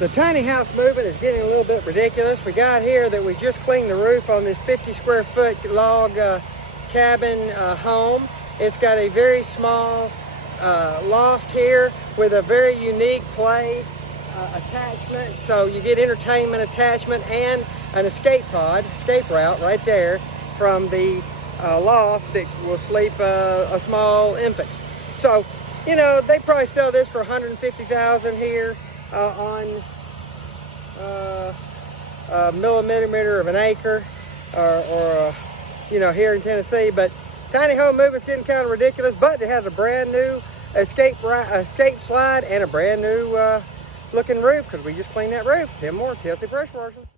The tiny house movement is getting a little bit ridiculous. We got here that we just cleaned the roof on this 50 square foot log cabin home. It's got a very small loft here with a very unique play attachment. So you get entertainment attachment and an escape route right there from the loft that will sleep a small infant. So, you know, they probably sell this for $150,000 here on a millimeter of an acre, or you know, here in Tennessee. But tiny home movement's getting kind of ridiculous. But it has a brand new escape slide and a brand new looking roof because we just cleaned that roof. Tim Moore, TLC Brush Washing.